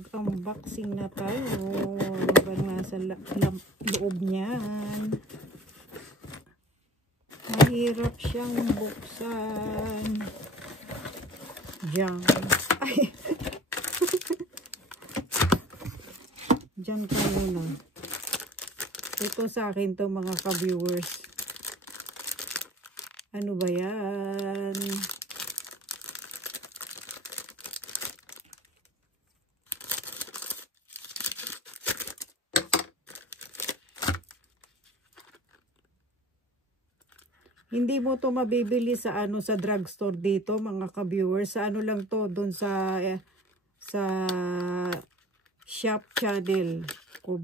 mag-unboxing na tayo. Ano ba nasa loob niyan? Mahirap siyang buksan. Diyan. Ay. Diyan ka muna. Ito sa akin to mga ka-viewers. Ano ba yan? Hindi mo to mabibili sa sa drugstore dito mga ka-viewers. Sa ano lang to doon sa shop channel ko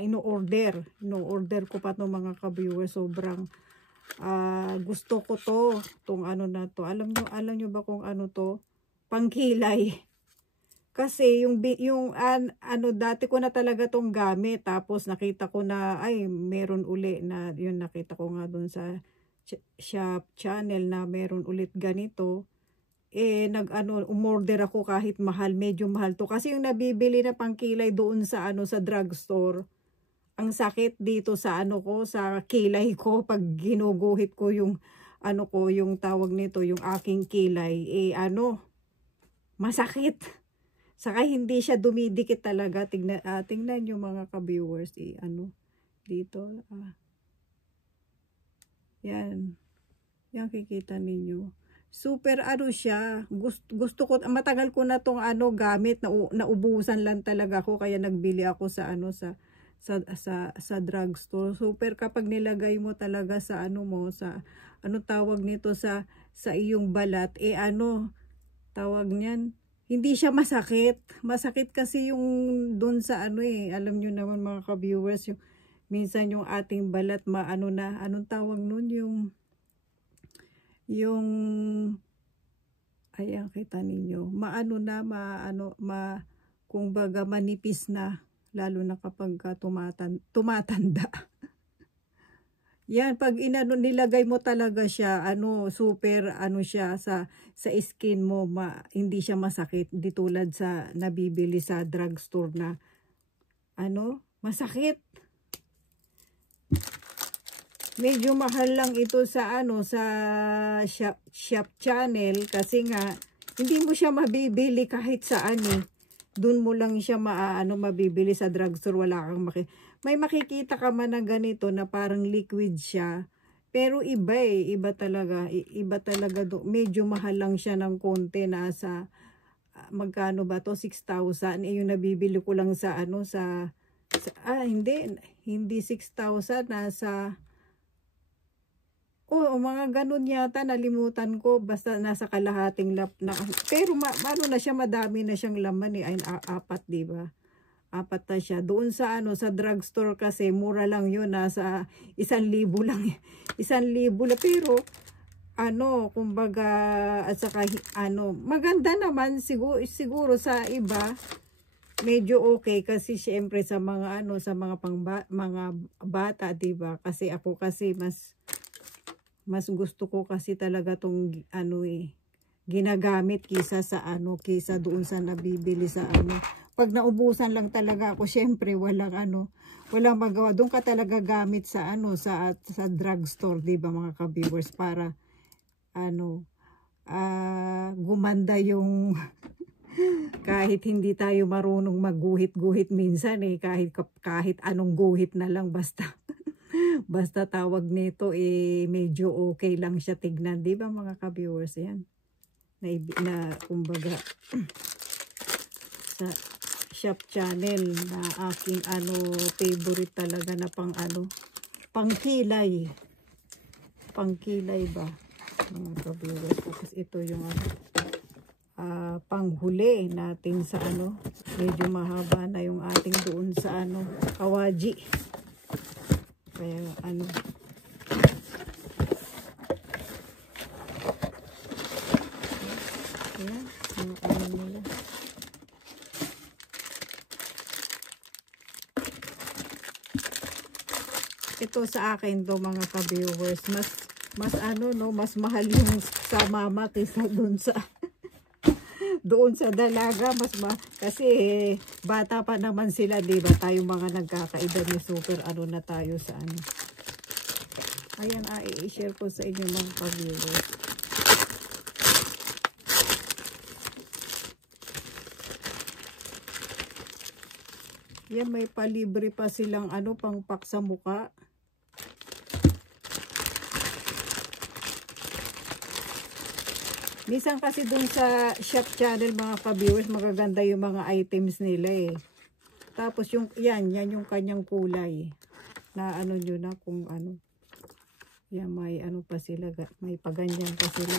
ino-order ko pa to mga ka-viewers. Sobrang gusto ko tong ano na to. Alam nyo ba kung ano to? Pangkilay. Kasi yung dati ko na talaga tong gamit, tapos nakita ko na ay meron uli na yun, nakita ko nga doon sa shop channel na meron ulit ganito. Umorder ako kahit mahal, medyo mahal to kasi yung nabibili na pangkilay doon sa sa drugstore. Ang sakit dito sa sa kilay ko pag ginuguhit ko yung yung tawag nito, yung aking kilay, masakit. Saka hindi siya dumidikit talaga. Tingnan nyo mga ka-viewers. Dito. Yan. Yan kikita ninyo. Super siya. Gusto ko, matagal ko na tong gamit. Naubusan lang talaga ako. Kaya nagbili ako sa sa drugstore. Super kapag nilagay mo talaga sa tawag nito sa iyong balat. Tawag niyan. Hindi siya masakit. Masakit kasi yung doon sa alam nyo naman mga ka-viewers, yung minsan yung ating balat anong tawag nun, yung ayan kita ninyo, kumbaga manipis na, lalo na kapag tumatanda. Yan, pag nilagay mo talaga siya, super siya sa skin mo, hindi siya masakit. Di tulad sa nabibili sa drugstore na masakit. Medyo mahal lang ito sa sa shop channel kasi nga hindi mo siya mabibili kahit saan Doon mo lang siya mabibili sa drugstore, wala kang may makikita ka man na ganito na parang liquid siya. Pero iba talaga. Iba talaga. Medyo mahal lang siya ng konti. Nasa, magkano ba to? 6,000. Yung nabibili ko lang sa hindi 6,000. Nasa, mga ganun yata. Nalimutan ko. Basta nasa kalahating pero na siya, madami na siyang laman Ay, 4, diba? 4 na siya. Doon sa sa drugstore kasi mura lang yun, nasa 1,000 lang. 1,000 lang. Pero kumbaga at saka maganda naman siguro sa iba. Medyo okay kasi syempre sa mga sa mga mga bata, 'di ba? Kasi ako kasi mas gusto ko kasi talaga tong ginagamit kisa sa kisa doon sa nabibili sa Pag naubusan lang talaga ako, syempre walang magawa. Doon ka talaga gamit sa sa drugstore, 'di ba mga ka-viewers, para gumanda yung kahit hindi tayo marunong magguhit-guhit minsan kahit anong guhit na lang, basta tawag nito medyo okay lang siya tignan, 'di ba mga ka-viewers? Yan. Na kumbaga sa shop channel na aking favorite talaga na pangkilay ba mga ka-viewers. Tapos ito yung panghuli natin sa medyo mahaba na yung ating doon sa kawaji, kaya ayan nila. Ito sa akin to mga ka-viewers, mas mahal yung sa mama kaysa dun sa Doon sa dalaga, kasi bata pa naman sila, di ba? Tayo mga nagkakaedad ni super, ano na tayo sa ano. Ayan, i-share ko sa inyo mga ka-viewers. Yan, may palibre pa silang ano, pangpak sa muka. Minsan kasi dun sa shop channel mga ka-viewers, magaganda yung mga items nila eh. Tapos yung, yan yung kanyang kulay. Na ano nyo na kung ano. Yan, may ano pa sila, may paganyan pa sila.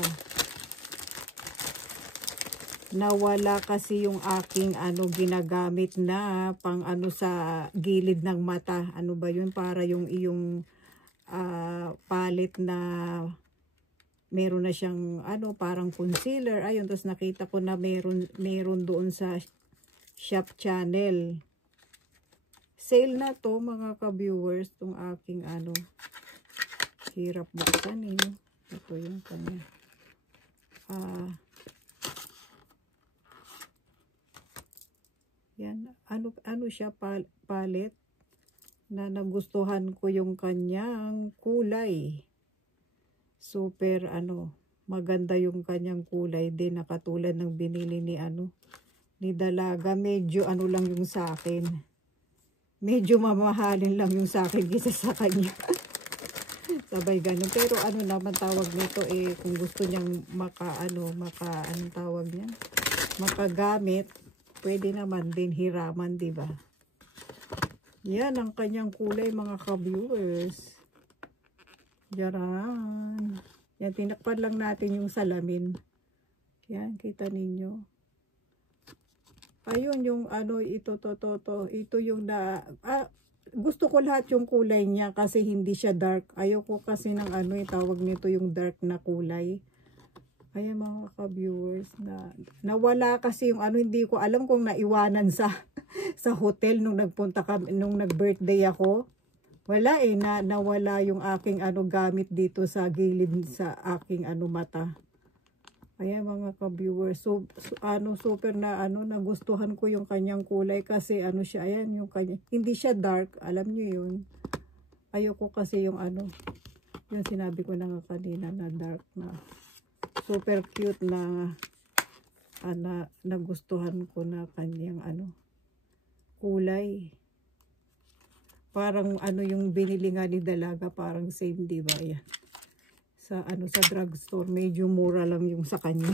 Nawala kasi yung aking ano ginagamit na pang ano sa gilid ng mata. Ano ba yun? Para yung iyong palette na meron na siyang ano parang concealer. Ayun, tapos nakita ko na meron doon sa shop channel. Sale na to mga ka-viewers, tong aking ano. Hirap buksan eh. Ito yung kanya. Yan, ano siya palette na nagustuhan ko yung kanyang kulay. Super ano, maganda yung kanyang kulay din, nakatulad ng binili ni ano ni Dalaga. Medyo ano lang yung sa akin. Medyo mamahalin lang yung sa akin kaysa sa kanya. Sabay ganun. Pero ano naman tawag nito eh, kung gusto niyang anong tawag niya? Makagamit, pwede naman din hiraman, di ba? Yan ang kanyang kulay mga ka-viewers. Yaran. Yan, tinakpan lang natin yung salamin. Yan, kita ninyo. Ayun, yung ano, ito yung gusto ko lahat yung kulay niya kasi hindi siya dark. Ayoko kasi ng ano, tawag nito yung dark na kulay. Ayan mga ka-viewers, nawala kasi yung ano, hindi ko alam kung naiwanan sa hotel nung nagpunta kami, nung nag-birthday ako. Wala eh, nawala yung aking ano gamit dito sa gilid sa aking ano mata. Ayan mga ka-viewers, super na ano, nagustuhan ko yung kanyang kulay kasi ano siya, ayan yung kanya, hindi siya dark, alam niyo yun. Ayoko kasi yung ano, yung sinabi ko na nga kanina na dark na. Super cute na nagustuhan ko na kanyang ano, kulay. Parang ano yung binili nga ni Dalaga, parang same, di ba? Ayan. Sa ano, sa drugstore, medyo mura lang yung sa kanya.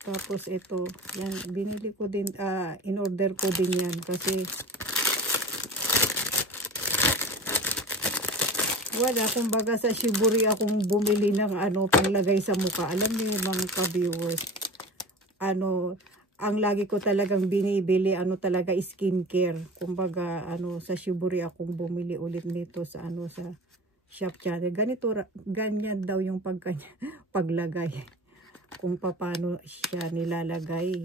Tapos ito, yan, binili ko din, in-order ko din yan kasi wala, kumbaga sa Shiburi akong bumili ng ano, panglagay sa mukha. Alam niyo yung mga ka-viewers, ano, ang lagi ko talagang binibili, ano talaga, skincare. Kumbaga, ano, sa Shiburi akong bumili ulit nito sa ano, sa shop channel. Ganyan daw yung paglagay. Kung paano siya nilalagay.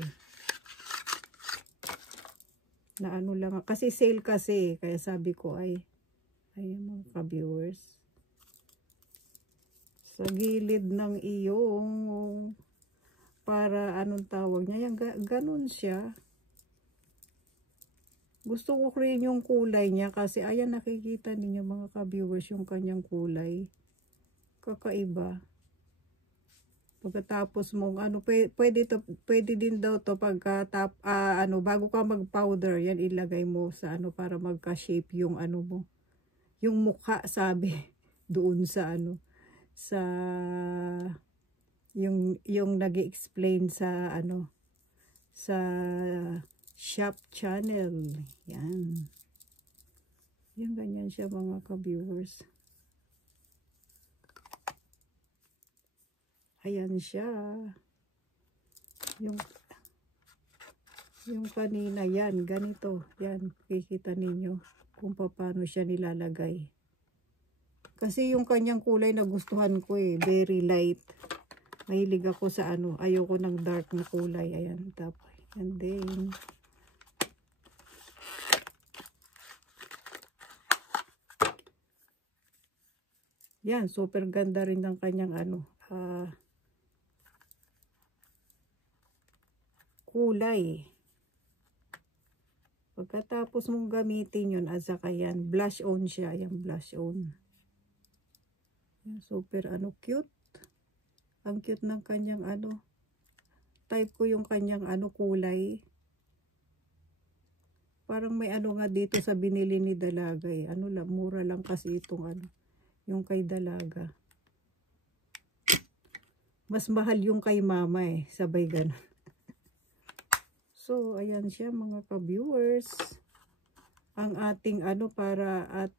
Na ano lang, kasi sale kasi, kaya sabi ko ay mga ka-viewers. Sa gilid ng iyong para anong tawag niya, yan, ganun siya. Gusto ko rin yung kulay niya kasi ayan, nakikita ninyo mga ka-viewers yung kanyang kulay. Kakaiba. Pagkatapos mong ano, pwede din daw to pagka ano, bago ka mag-powder, yan ilagay mo sa ano para magka-shape yung ano mo. Yung mukha, sabi doon sa ano, sa yung nag-explain sa ano, sa shop channel. Yan. Yung ganyan siya mga ka-viewers. Ayan siya. Yung kanina yan, ganito. Yan, kikita ninyo kung paano siya nilalagay. Kasi yung kanyang kulay nagustuhan ko eh, very light. Mahilig ako sa ano, ayoko ng dark na kulay. Ayan, tapos. And then, Yan, super ganda rin ng kanyang kulay. Pagkatapos mong gamitin yun, at saka yan, blush on siya. Yan, blush on. Yan, super cute. Ang cute ng kanyang type ko yung kanyang kulay. Parang may nga dito sa binili ni Dalaga eh. Lang, mura lang kasi itong yung kay Dalaga. Mas mahal yung kay Mama eh. Sabay ganun. So, ayan siya mga ka-viewers. Ang ating para at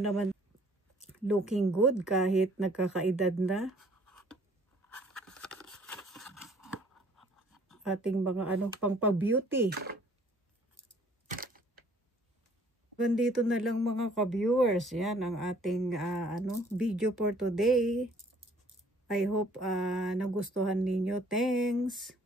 naman looking good kahit nagkakaedad na. Ating mga pang pa-beauty. Ganito na lang mga ka-viewers. Yan ang ating video for today. I hope nagustuhan ninyo. Thanks.